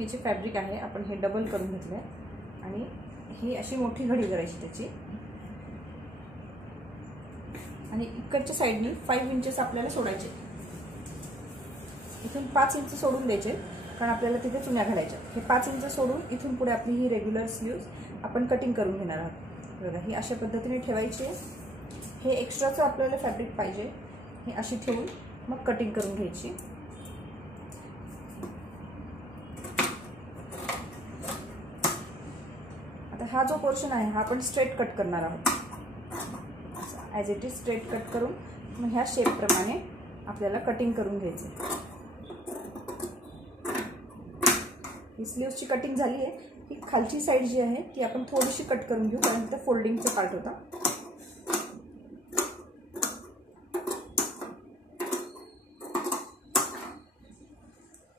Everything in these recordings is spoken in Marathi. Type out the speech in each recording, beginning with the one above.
हे जे फॅब्रिक आहे आपण हे डबल करून घेतलं आहे आणि ही अशी मोठी घडी करायची त्याची आणि इकडच्या साईडनी 5 इंचेस आपल्याला सोडायचे. इथून 5 इंच सोडून द्यायचे कारण आपल्याला तिथे चुन्या घालायच्या. हे 5 इंच सोडून इथून पुढे आपली ही रेग्युलर स्लीव्ज आपण कटिंग करून घेणार आहोत. बघा ही अशा पद्धतीने ठेवायची. हे एक्स्ट्राचं आपल्याला फॅब्रिक पाहिजे हे अशी ठेवून मग कटिंग करून घ्यायची. आता हा जो पोर्शन आहे हा आपण स्ट्रेट कट करणार आहोत. As it is straight cut करून मग ह्या शेपप्रमाणे आपल्याला कटिंग करून घ्यायचं. ही स्लीव्सची कटिंग झाली आहे. ही खालची साईड जी आहे ती आपण थोडीशी कट करून घेऊ कारण तिथे फोल्डिंगचा पार्ट होता.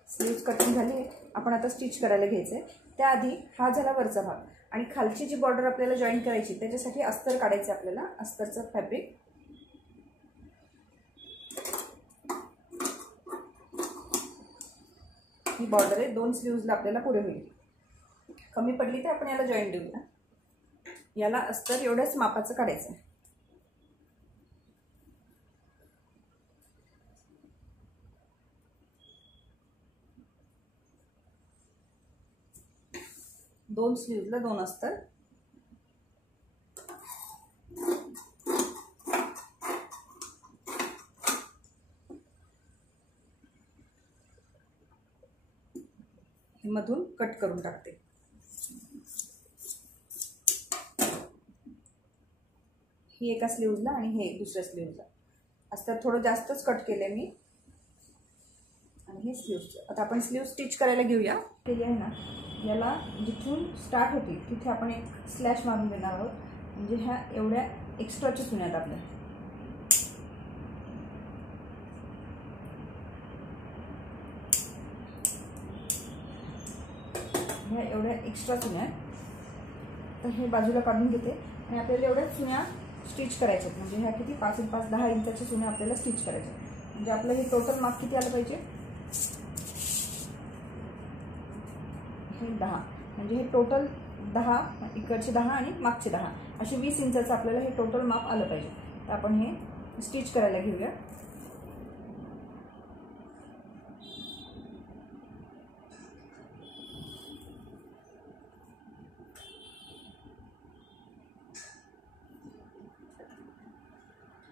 स्लीव्स कटिंग झाली आहे. आपण आता स्टिच करायला घ्यायचं आहे. त्याआधी हा झाला वरचा भाग आणि खालची जी बॉर्डर आपल्याला जॉईन करायची त्याच्यासाठी अस्तर काढायचं आपल्याला. अस्तरचं फॅब्रिक ही बॉर्डर आहे 2 स्लीव्सला आपल्याला पुढे होईल. कमी पडली तर आपण याला जॉईन देऊया. याला अस्तर एवढ्याच मापाचं काढायचं. दोन स्लीव्सला 2 अस्तर. हे मधून कट करून टाकते. ही एका स्लीव्सला आणि हे दुसऱ्या स्लीव्सला. अस्तर थोडं जास्तच कट केले मी आणि हे स्लीव्सचं. आता आपण स्लीव्ह स्टिच करायला घेऊया. केली आहे ना याला जिथून स्टार्ट होती तिथे आपण एक स्लॅश मारून देणार आहोत. म्हणजे ह्या एवढ्या एक्स्ट्राच्या चुन्या आहेत आपल्या. ह्या एवढ्या एक्स्ट्रा चुन्या आहेत. तर हे बाजूला काढून घेते आणि आपल्याला एवढ्या चुन्या स्टिच करायच्यात. म्हणजे ह्या किती 5 आणि 5 10 इंचाच्या चुन्या आपल्याला स्टिच करायच्या. म्हणजे आपलं हे टोटल माप किती आलं पाहिजे 10. म्हणजे हे टोटल 10 इकडचे 10 आणि मागचे 10 असे 20 इंचाचं आपल्याला हे टोटल माप आलं पाहिजे. तर आपण हे स्टिच करायला घेऊया.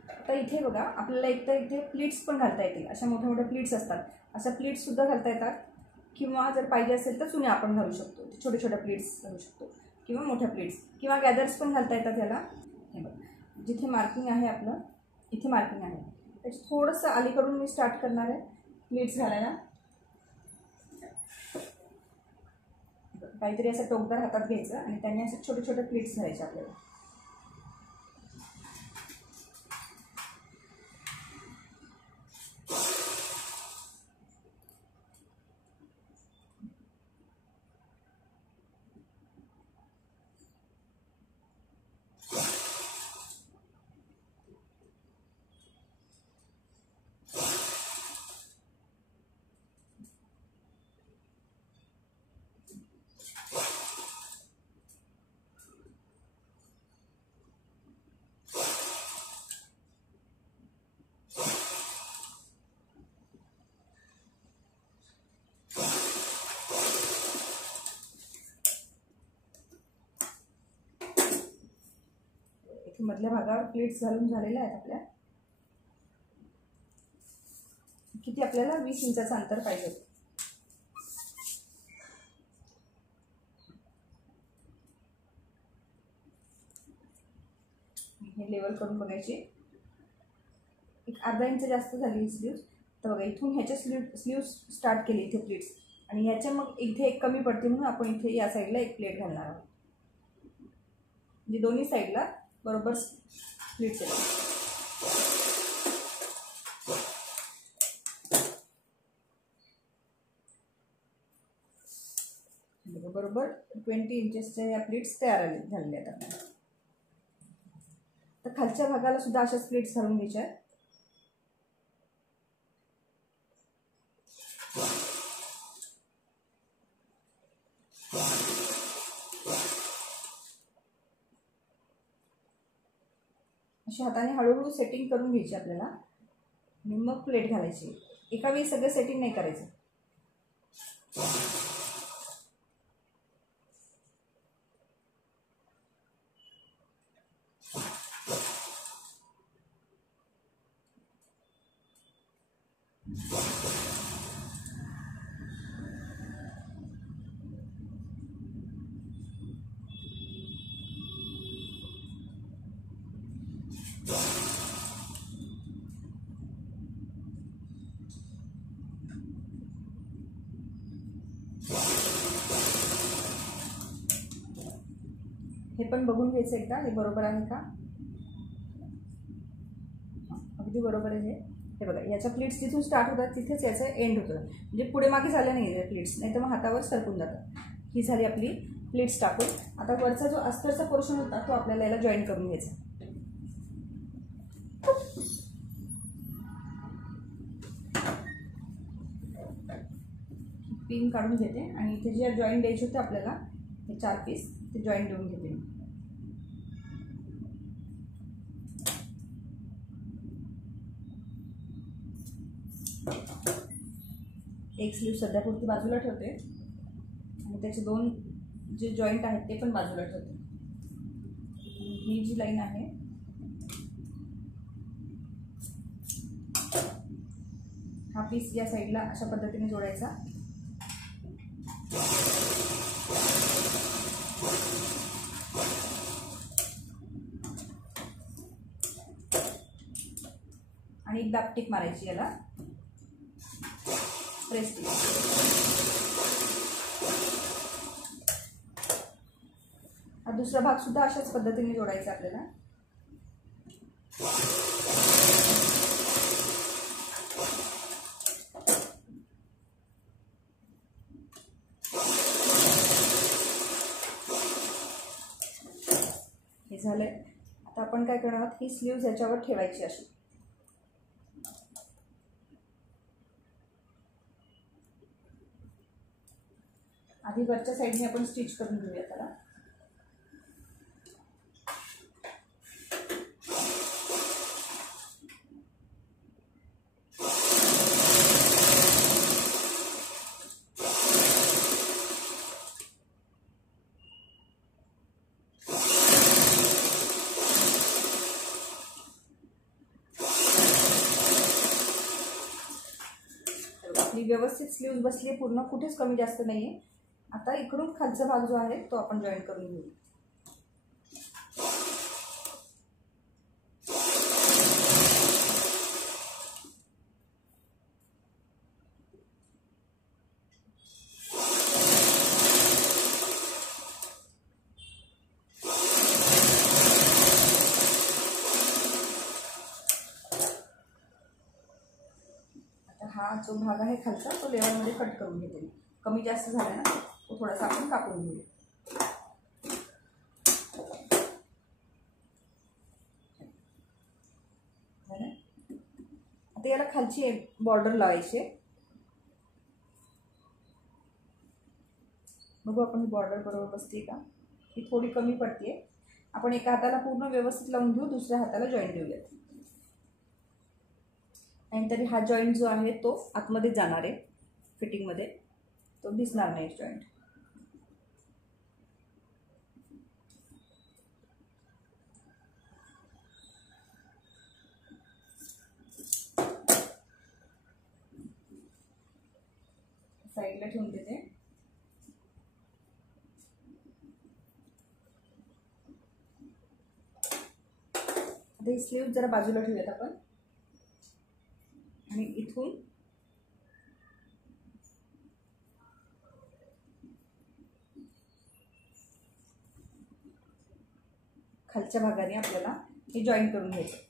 आता इथे बघा आपल्याला एक तर इथे प्लीट्स पण घालता येतील. अशा मोठ्या मोठ्या प्लीट्स असतात. अशा प्लीट्स सुद्धा घालता येतात किंवा जर पाहिजे असेल तर चुन्या आपण घालू शकतो. छोटे छोटे प्लीट्स घालू शकतो किंवा मोठ्या प्लीट्स किंवा गॅदर्स पण घालता येतात याला. हे बघा जिथे मार्किंग आहे आपलं इथे मार्किंग आहे त्याचं थोडंसं अलीकडून मी स्टार्ट करणार आहे प्लीट्स घालायला. काहीतरी असं टोकदार हातात घ्यायचं आणि त्याने असं छोटे छोटे प्लीट्स घालायचे आपल्याला. मधल्या भागावर प्लेट्स घालून झालेल्या आहेत आपल्या. किती आपल्याला 20 इंचाचं अंतर पाहिजे. हे लेवल करून बघायची. एक अर्धा इंच जास्त झाली ही स्लीव्स. तर बघा इथून ह्याच्या स्लीव्स स्टार्ट केली इथे प्लेट्स आणि ह्याच्या मग इथे एक कमी पडते म्हणून आपण इथे या साईडला एक प्लेट घालणार आहोत. म्हणजे दोन्ही साईडला बरोबर प्लेट्स येतात. बरोबर 20 इंचेसच्या या प्लेट्स तयार झालेल्या आहेत आपल्या. तर खालच्या भागाला सुद्धा अशाच प्लेट्स घालून घ्यायच्या आहेत. अशी हाताने हळूहळू सेटिंग करून घ्यायची आपल्याला आणि मग प्लेट घालायची. एका वेळी सगळं सेटिंग नाही करायचं. हे पण बघून घ्यायचं एकदा, हे बरोबर आहे का. अगदी बरोबर आहे हे बघा. याच्या प्लीट्स जिथून स्टार्ट होतात तिथेच याचं एंड होतं, म्हणजे पुढे मागे झालं नाही आहे प्लीट्स, नाही तर मग हातावर सरकून जातात. ही झाली आपली प्लीट्स टाकून. आता वरचा जो अस्तरचा पोर्शन होता तो आपल्याला याला जॉईन करून घ्यायचा. पिन काढून घेते आणि इथे जे जॉईंट द्यायचे होते आपल्याला हे 4 पीस ते जॉईंट देऊन घेते. एक स्लीव सध्यापुरती बाजूला ठेवते आणि त्याचे 2 जे जॉईंट आहेत ते पण बाजूला ठेवते. ही जी लाईन आहे हा पीस या साईडला अशा पद्धतीने जोडायचा. आणि एक दाबटीक मारायची याला, प्रेस टिक. हा दुसरा भाग सुद्धा अशाच पद्धतीने जोडायचा आपल्याला. हे झालंय. आता आपण काय करणार आहोत, ही स्लीव्ज याच्यावर ठेवायची अशी. आधी वरच्या साईडने आपण स्टिच करून घेऊया त्याला. आपली व्यवस्थित स्लीव्ज बसली, पूर्ण कुठेच कमी जास्त नाहीये. आता इकडून खालचा भाग जो आहे तो आपण जॉईन करून घेऊ. आता हा जो भाग आहे खालचा तो लेवलमध्ये कट करून घेते. कमी जास्त झाला ना तो थोडासा आपण कापून घेऊया. आता याला खालची बॉर्डर लावायची. बघू आपण बॉर्डर बरोबर बसते का. ही थोडी कमी पडते. आपण एका हाताला पूर्ण व्यवस्थित लावून घेऊ, दुसऱ्या हाताला जॉईंट देऊयात. आणि तरी हा जॉईंट जो आहे तो आतमध्ये जाणार आहे फिटिंगमध्ये, तो दिसणार नाही जॉईंट. साईडला ठेवून देते. आता ही स्लीव जरा बाजूला ठेवूयात आपण आणि इथून खालच्या भागाने आपल्याला हे जॉईन करून घ्यायचं.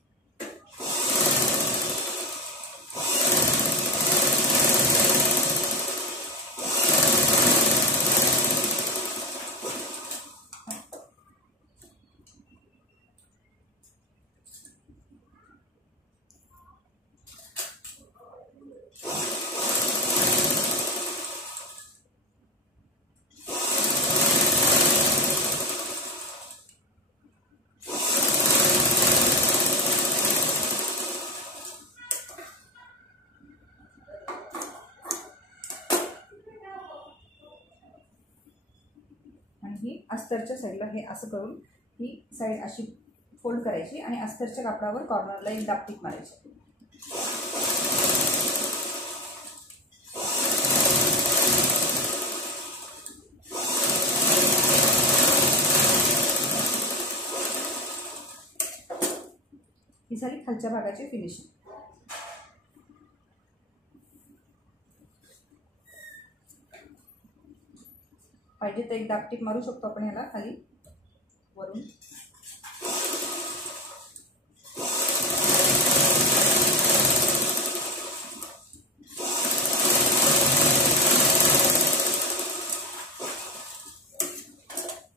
अस्तरच्या साईडला हे असं करून ही साईड अशी फोल्ड करायची आणि अस्तरच्या कापडावर कॉर्नरला एक दाबटीक मारायची. ही झाली खालच्या भागाची फिनिशिंग. पाहिजे तर एक दाबटीक मारू शकतो आपण ह्याला खाली वरून.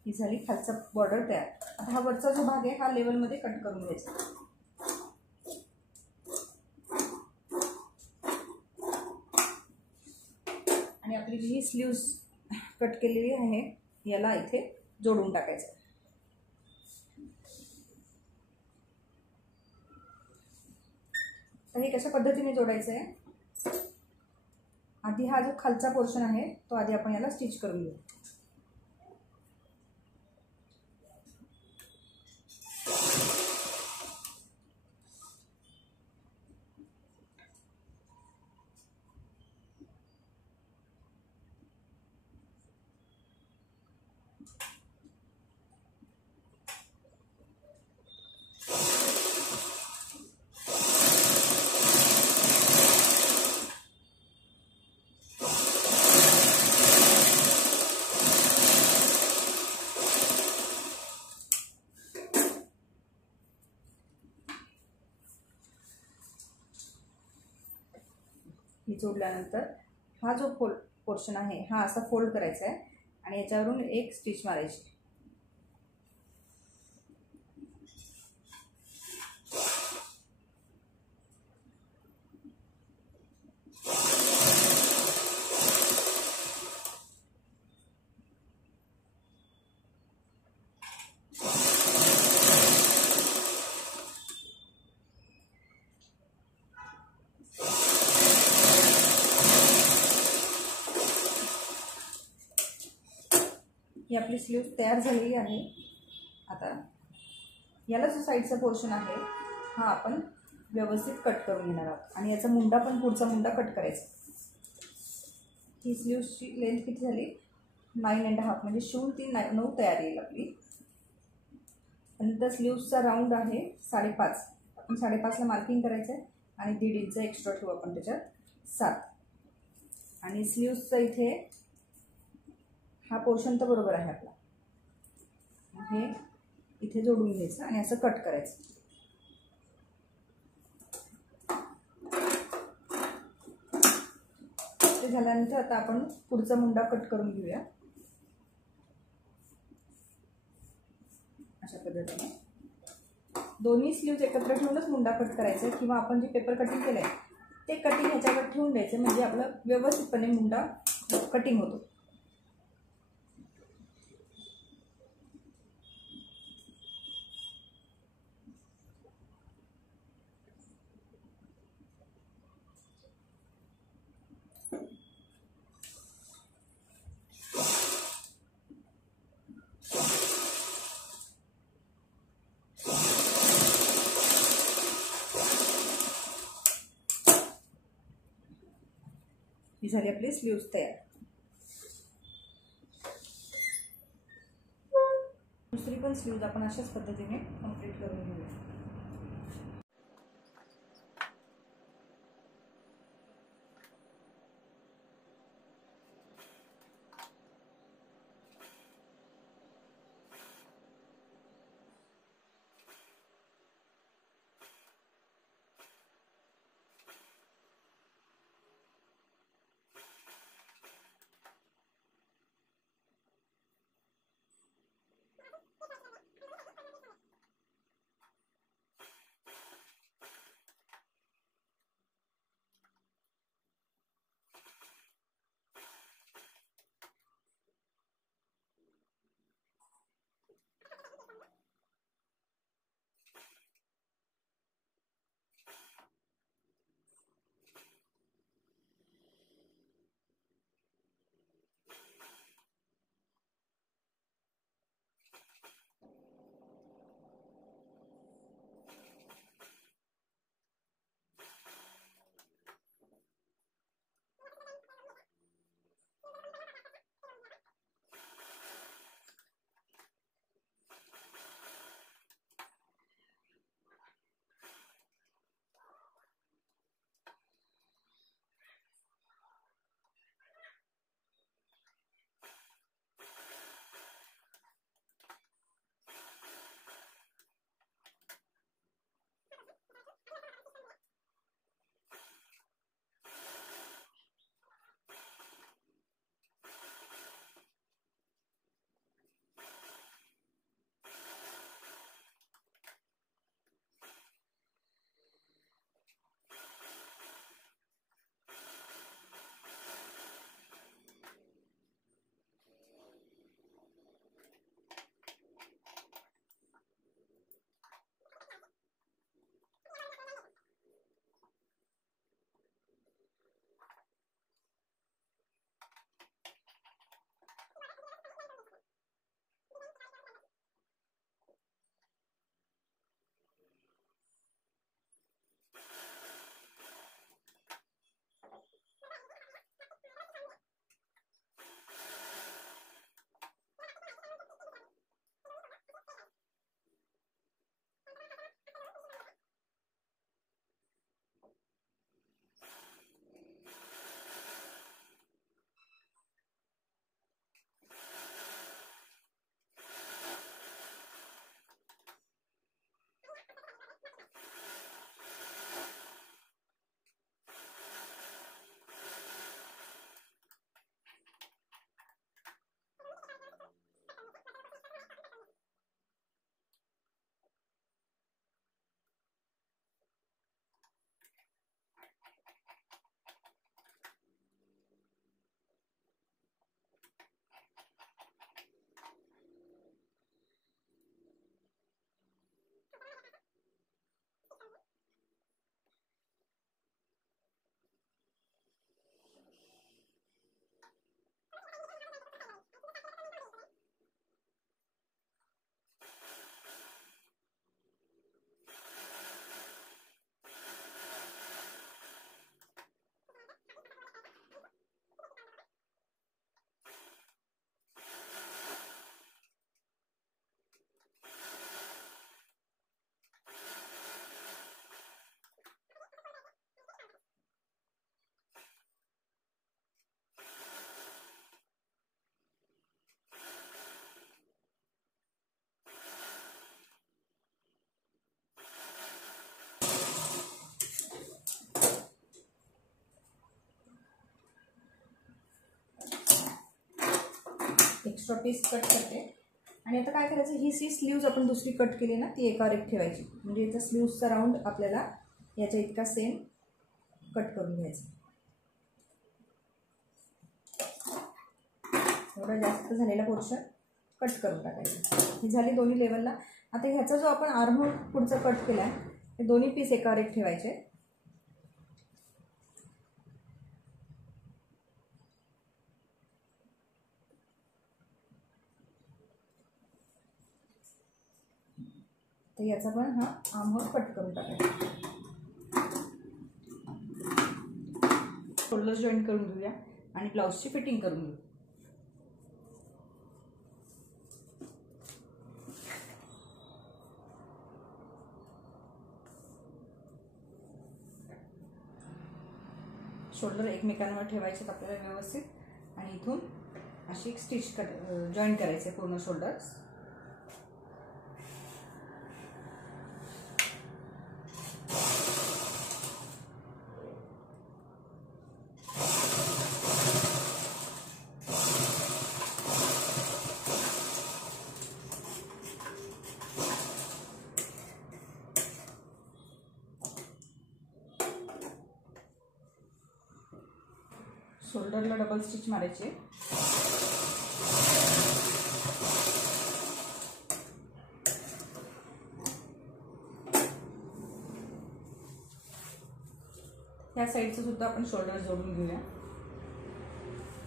ही झाली खालचा बॉर्डर तयार. आता हा वरचा जो भाग आहे हा लेवलमध्ये कट करून घ्यायचा. आणि आपली जी स्लीव्ज कट केलेली आहे याला इथे जोडून टाकायचं. तर हे कशा पद्धतीने जोडायचं आहे, आधी हा जो खालचा पोर्शन आहे तो आधी आपण याला स्टिच करून घेऊ. ही जोडल्यानंतर हा जो पोर्शन आहे हा असा फोल्ड करायचा आहे आणि याच्यावरून एक स्टिच मारायची. ही आपली स्लीव्ह तयार झालेली आहे. आता याला जो साईडचा पोर्शन आहे हा आपण व्यवस्थित कट करून घेणार आहोत आणि याचा मुंडा पण पुढचा मुंडा कट करायचा. ही स्लीव्हची लेंथ किती झाली 9.5 म्हणजे शिवून ती 9 तयार येईल आपली. नंतर स्लीव्हचा राऊंड आहे 5.5. आपण 5.5ला मार्किंग करायचं आहे आणि 1.5 इंच एक्स्ट्रा ठेवू आपण त्याच्यात 7. आणि स्लीव्हचा इथे हा पोर्शन तर बरोबर आहे आपला, हे इथे जोडून घ्यायचं आणि असं कट करायचं. ते झाल्यानंतर आता आपण पुढचा मुंडा कट करून घेऊया. अशा पद्धतीने दोन्ही स्लीव्ज एकत्र ठेवूनच मुंडा कट करायचा आहे किंवा आपण जे पेपर कटिंग केलं आहे ते कटिंग ह्याच्यावर ठेवून द्यायचं म्हणजे आपलं व्यवस्थितपणे मुंडा कटिंग होतो. ही झाली आपली स्लीव्ज तयार. दुसरी पण स्लीव्ज आपण अशाच पद्धतीने कंप्लीट करून घेऊया. एक्स्ट्रा पीस कट करते आणि आता काय करायचं, ही स्लीव्ज आपण दुसरी कट केली ना ती एकावर एक ठेवायची, म्हणजे याचा स्लीव्जचा राऊंड आपल्याला याच्या इतका सेम कट करून घ्यायचा. एवढा जास्त झालेला पोर्शन कट करून टाकायचा. ही झाली दोन्ही लेवलला. आता ह्याचा जो आपण आर्महोल पुढचा कट केला आहे हे दोन्ही पीस एकावर एक ठेवायचे. तर याचा पण हा आर्महोल कट करून टाकायचा. शोल्डर्स जॉईन करून घेऊया आणि ब्लाउजची फिटिंग करून घेऊ. शोल्डर एकमेकांवर ठेवायचे आपल्याला व्यवस्थित आणि इथून अशी एक स्टिच जॉईन करायचे पूर्ण शोल्डर्स. शोल्डरला डबल स्टिच मारायची. ह्या साईडचं सुद्धा आपण शोल्डर जोडून घेऊया.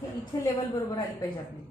हे इथे लेवल बरोबर आली पाहिजे आपली.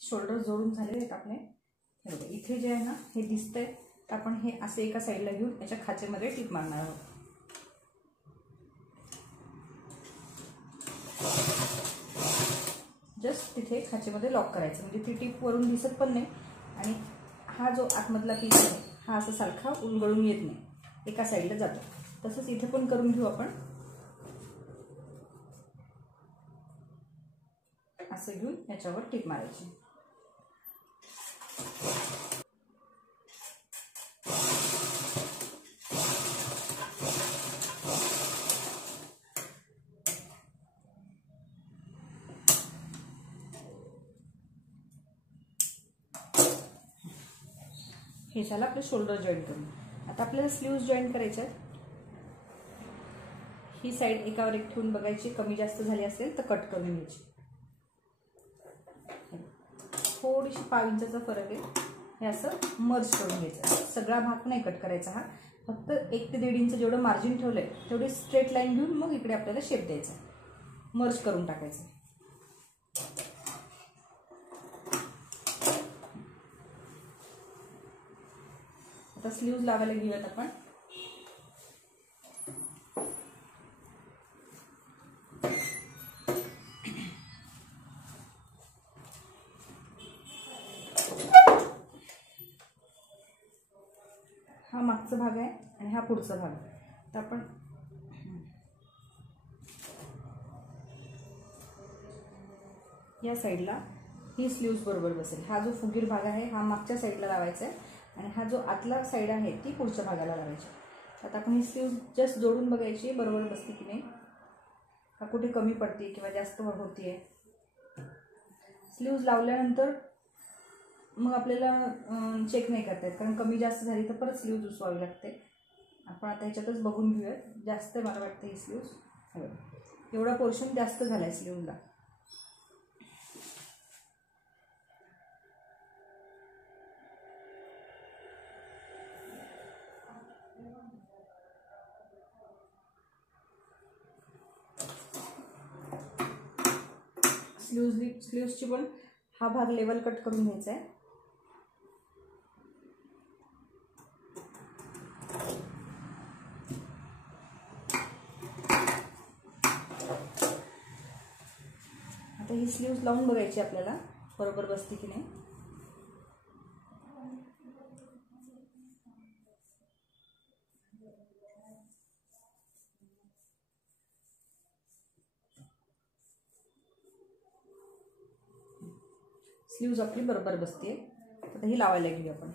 शोल्डर जोडून झालेले आहेत आपले. हे बघा इथे जे आहे ना हे दिसतंय, तर आपण हे असे एका साईडला घेऊन याच्या खाचेमध्ये टिप मारणार आहोत. जस्ट तिथे खाचेमध्ये लॉक करायचं, म्हणजे ती टिप वरून दिसत पण नाही आणि हा जो आतमधला पीस आहे हा असा सारखा उलगडून येत नाही, एका साईडला जातो. तसंच इथे पण करून घेऊ आपण. असं घेऊन याच्यावर टिप मारायची. हे झालं आपलं शोल्डर जॉईन करून. आता आपल्याला स्लीव्ज जॉईन करायचे आहेत. ही साईड एकावर एक ठेवून बघायची, कमी जास्त झाली असेल तर कट करून घ्यायची. थोडीशी 5 इंचाचा फरक आहे, हे असं मर्ज करून घ्यायचं. सगळा भाग नाही कट करायचा हा, फक्त 1 ते 1.5 इंच जेवढं मार्जिन ठेवलंय तेवढी स्ट्रेट लाईन घेऊन मग इकडे आपल्याला शेप द्यायचा, मर्ज करून टाकायचं. आता स्लीव्ज लावायला घेऊयात आपण. हा मागचा भाग आहे आणि हा पुढचा भाग. तर आपण या साईडला ही स्लीव्ज बरोबर बसेल. हा जो फुगीर भाग आहे हा मागच्या साईडला लावायचा आहे आणि हा जो आतला साईड आहे ती पुढच्या भागाला लावायची. आता आपण ही स्लीव्ज जस्ट जोडून बघायची बरोबर बसते की नाही, का कुठे कमी पडते किंवा जास्त होतीये. स्लीव्ज लावल्यानंतर मग आपल्याला चेक नाही करता येत, कारण कमी जास्त झाली तर परत स्लीव्ज उसवावी लागते. आपण आता ह्याच्यातच बघून घेऊयात. जास्त मला वाटतं ही स्लीव्ज, एवढा पोर्शन जास्त झाला आहे स्लीव्जला. स्लीव्सची पण हा भाग लेवल कट करून घ्यायचा आहे. आता ही स्लीव्स लावून बघायची आपल्याला बरोबर बसते की नाही. स्लीव्स आपली बरोबर बसते. आता ही लावायला घेऊया आपण.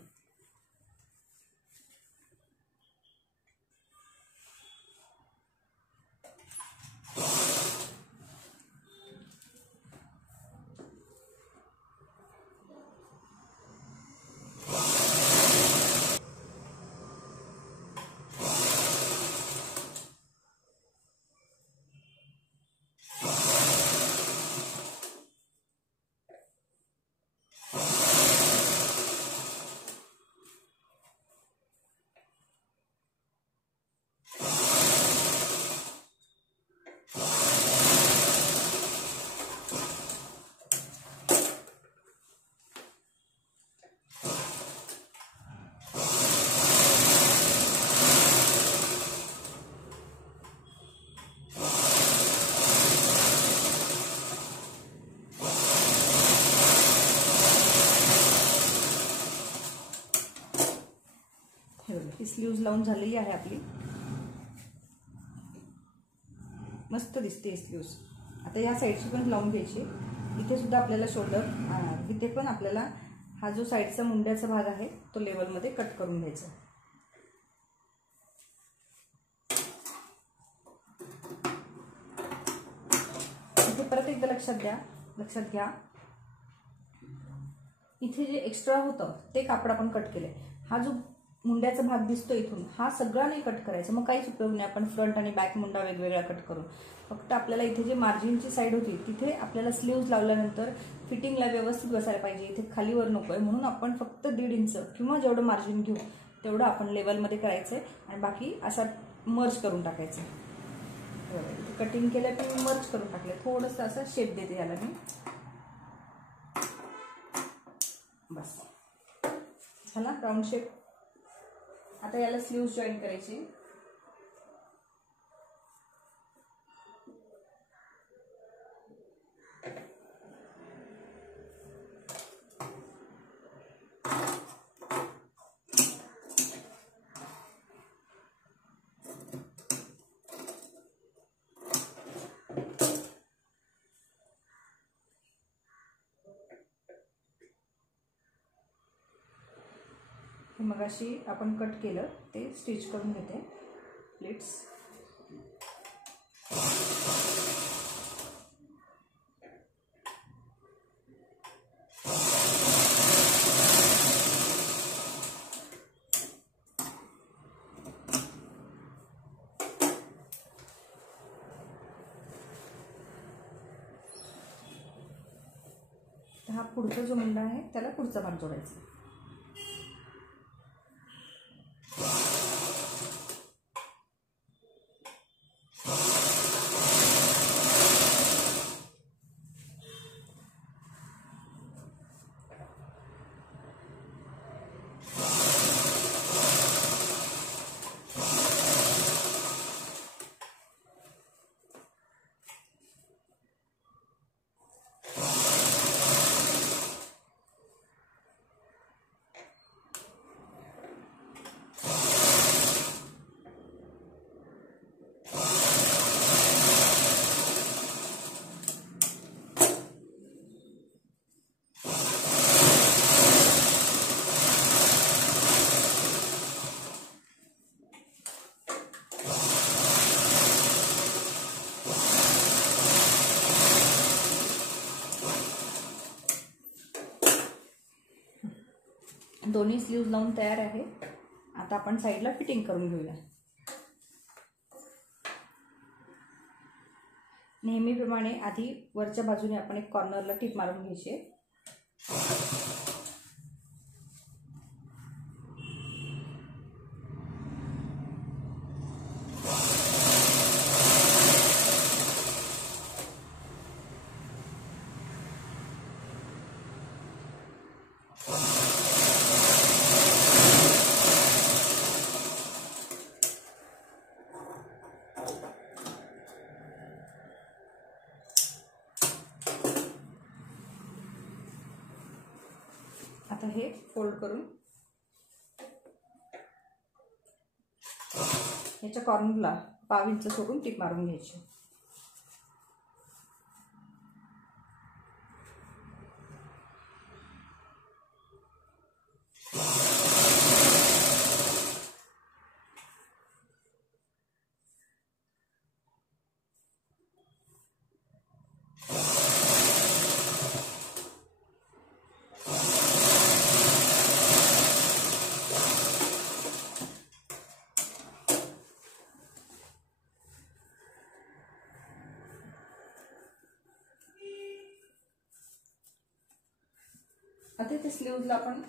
ही स्लीव्ज लावून झालेली आहे आपली. मस्त दिसते स्लीव्ज. आता या साईडची पण लावून घ्यायची. इथे सुद्धा आपल्याला शोल्डर, इथे पण आपल्याला हा जो साईडचा मुंड्याचा भाग आहे तो लेवलमध्ये कट करून घ्यायचा. इथे परत एकदा लक्षात घ्या इथे जे एक्स्ट्रा होतं ते कापड आपण कट केले. हा जो मुंड्याचा भाग दिसतो इथून, हा सगळा नाही कट करायचा, मग काहीच उपयोग नाही आपण फ्रंट आणि बॅक मुंडा वेगवेगळा कट करून. फक्त आपल्याला इथे जे मार्जिनची साईड होती तिथे आपल्याला स्लीव्ज लावल्यानंतर फिटिंगला व्यवस्थित बसायला पाहिजे. इथे खालीवर नको आहे म्हणून आपण फक्त 1.5 इंच किंवा जेवढं मार्जिन घेऊ तेवढं आपण लेवलमध्ये करायचं आहे आणि बाकी असा मर्ज करून टाकायचं. इथे कटिंग केलं पण मर्ज करून टाकले. थोडंसं असं शेप देते याला मी. बस झाला राऊंड शेप. आता याला स्लीव्ज जॉईन करायची. मगाशी आपण कट केलं ते स्टिच करून घेते प्लीट्स. हा पुढचा जो मुंडा आहे त्याला पुढचा भाग जोडायचा. दोन्ही स्लीव्ज लावून तयार आहे. आता आपण साईडला फिटिंग करून घेऊया. नेहमीप्रमाणे आधी वरच्या बाजूने आपण एक कॉर्नरला टिप मारून घ्यायची. आहे फोल्ड करून याच्या कॉर्नरला 1/2 इंच सोडून टिप मारून घ्यायची. आता इथे स्लीव्हजला आपण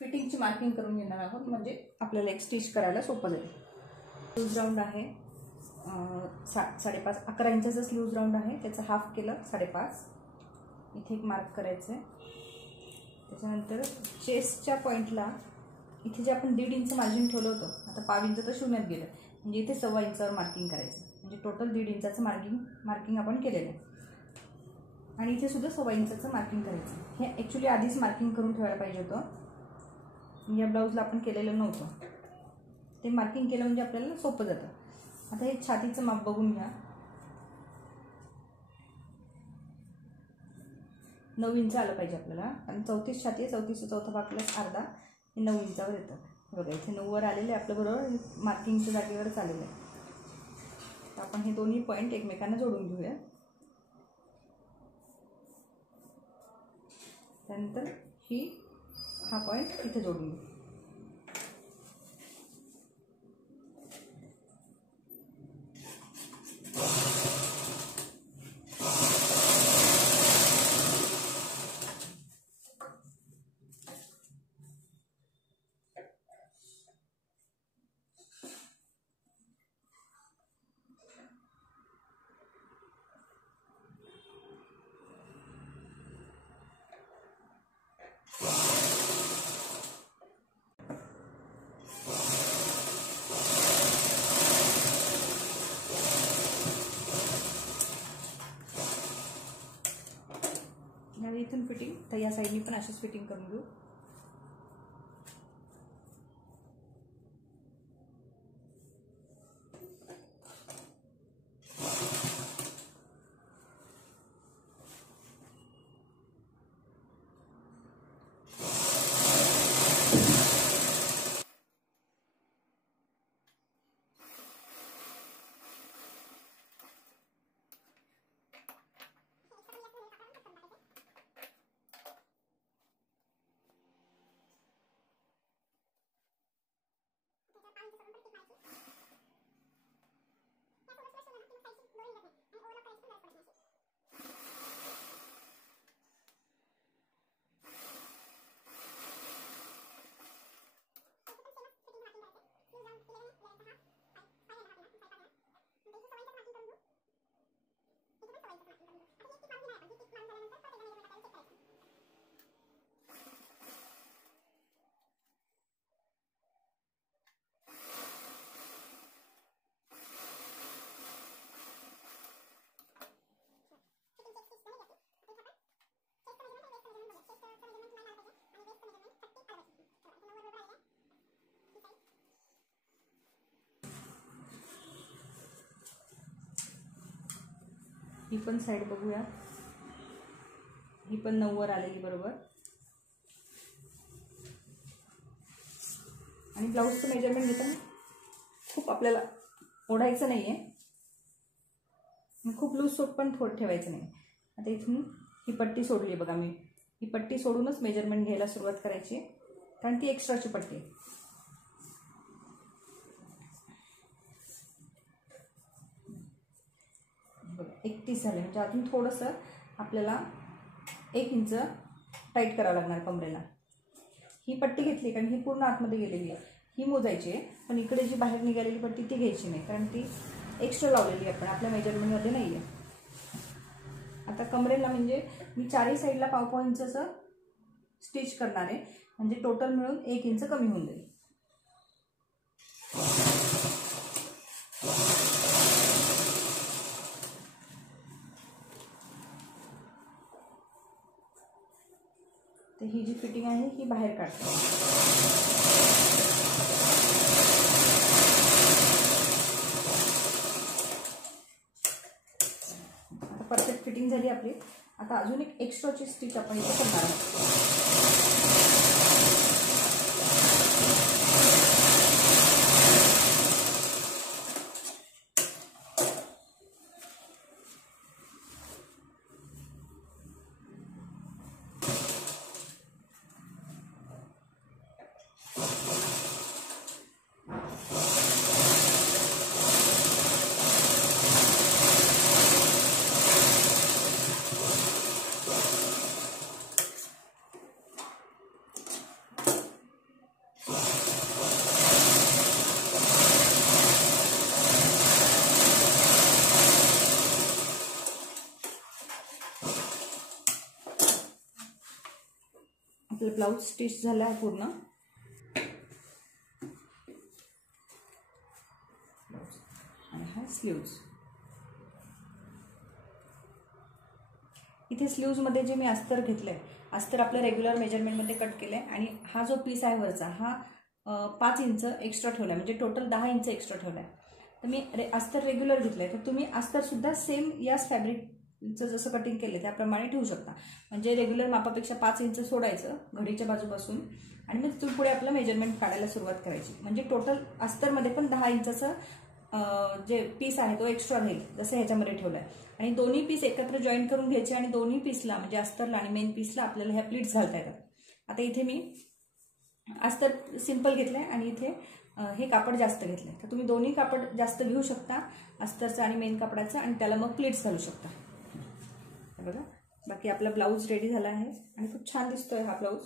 फिटिंगची मार्किंग करून घेणार आहोत, म्हणजे आपल्याला एक स्टिच करायला सोपं जाईल. स्लीव्ज राऊंड आहे 5.5 11 इंचाचा स्लीव्ज राऊंड आहे, त्याचं हाफ केलं 5.5. इथे एक मार्क करायचं आहे. त्याच्यानंतर चेस्टच्या पॉईंटला इथे जे आपण 1.5 इंच मार्जिन ठेवलं होतं, आता 1/2 इंच तर शून्यात गेलं, म्हणजे इथे 1.25 इंचावर मार्किंग करायचं. म्हणजे टोटल 1.5 इंचाचं मार्किंग आपण केलेलं आहे. आणि इथे सुद्धा 1.25 इंचाचं मार्किंग करायचं. हे ॲक्च्युली आधीच मार्किंग करून ठेवायला पाहिजे होतं, या ब्लाऊजला आपण केलेलं नव्हतं. ते मार्किंग केलं म्हणजे आपल्याला सोपं जातं. आता हे छातीचं माप बघून घ्या. 9 इंच आलं पाहिजे आपल्याला, आणि 34 छाती आहे. 34चा चौथा भाग प्लस अर्धा हे 9 इंचावर येतं. बघा इथे 9 वर आलेले आपलं बरोबर मार्किंगच्या जागेवरच आलेलं आहे. तर आपण हे दोन्ही पॉईंट एकमेकांना जोडून घेऊया. त्यानंतर हा पॉईंट इथे जोडून घेऊ. इथून फिटिंग तर या साईडनी पण अशीच फिटिंग करून घेऊ. ही पण साईड बघूया. ही पण 9 वर आलेली बरोबर. आणि ब्लाऊजचं मेजरमेंट घेताना खूप आपल्याला ओढायचं नाही आहे, खूप लूज सोप पण ठेवायचं नाही. आता इथून ही पट्टी सोडली बघा मी. ही पट्टी सोडूनच मेजरमेंट घ्यायला सुरुवात करायची, कारण ती एक्स्ट्राची पट्टी आहे. बघा 31 झाले, म्हणजे अजून थोडंसं आपल्याला 1 इंच टाईट करावं लागणार कमरेला. ही पट्टी घेतली कारण ही पूर्ण आतमध्ये गेलेली आहे, ही मोजायची आहे. पण इकडे जी बाहेर निघालेली पट्टी ती घ्यायची नाही, कारण ती एक्स्ट्रा लावलेली आपण आपल्या मेजरमेंटमध्ये नाही आहे. आता कमरेला म्हणजे मी 4ही साईडला 1.5 इंचचं स्टिच करणार आहे, म्हणजे टोटल मिळून 1 इंच कमी होऊन जाईल. तर आता ही जी फिटिंग आहे ही बाहेर काढते. आता परफेक्ट फिटिंग झाली आपली. आता अजून एक एक्स्ट्राची स्टिच आपण इथे करणार आहोत. आपलं ब्लाउज स्टिच झाला आहे पूर्ण. आणि हा स्लीव्ज. इथे स्लीव्जमध्ये जे मी अस्तर घेतलंय, अस्तर आपल्या रेग्युलर मेजरमेंटमध्ये कट केलंय आणि हा जो पीस आहे वरचा हा 5 इंच एक्स्ट्रा ठेवलाय, म्हणजे टोटल 10 इंच एक्स्ट्रा ठेवलाय. तर मी अस्तर रेग्युलर घेतलंय, तर तुम्ही अस्तर सुद्धा सेम याच फॅब्रिकचं जसं कटिंग केलं त्याप्रमाणे ठेवू शकता. म्हणजे रेग्युलर मापापेक्षा 5 इंच सोडायचं घडीच्या बाजूपासून आणि मग तिथून पुढे आपलं मेजरमेंट काढायला सुरुवात करायची. म्हणजे टोटल अस्तरमध्ये पण 10 इंचाचं जे पीस आहे तो एक्स्ट्रा राहील जसं ह्याच्यामध्ये ठेवलाय. आणि दोन्ही पीस एकत्र जॉईन करून घ्यायचे आणि दोन्ही पीसला म्हणजे अस्तरला आणि मेन पीसला आपल्याला ह्या प्लीट्स घालता येतात. आता इथे मी अस्तर सिंपल घेतलंय आणि इथे हे कापड जास्त घेतलंय. तर तुम्ही दोन्ही कापड जास्त घेऊ शकता, अस्तरचं आणि मेन कापडाचं, आणि त्याला मग प्लीट्स घालू शकता. बघा, बाकी आपला ब्लाऊज रेडी झाला आहे आणि खूप छान दिसतोय हा ब्लाऊज.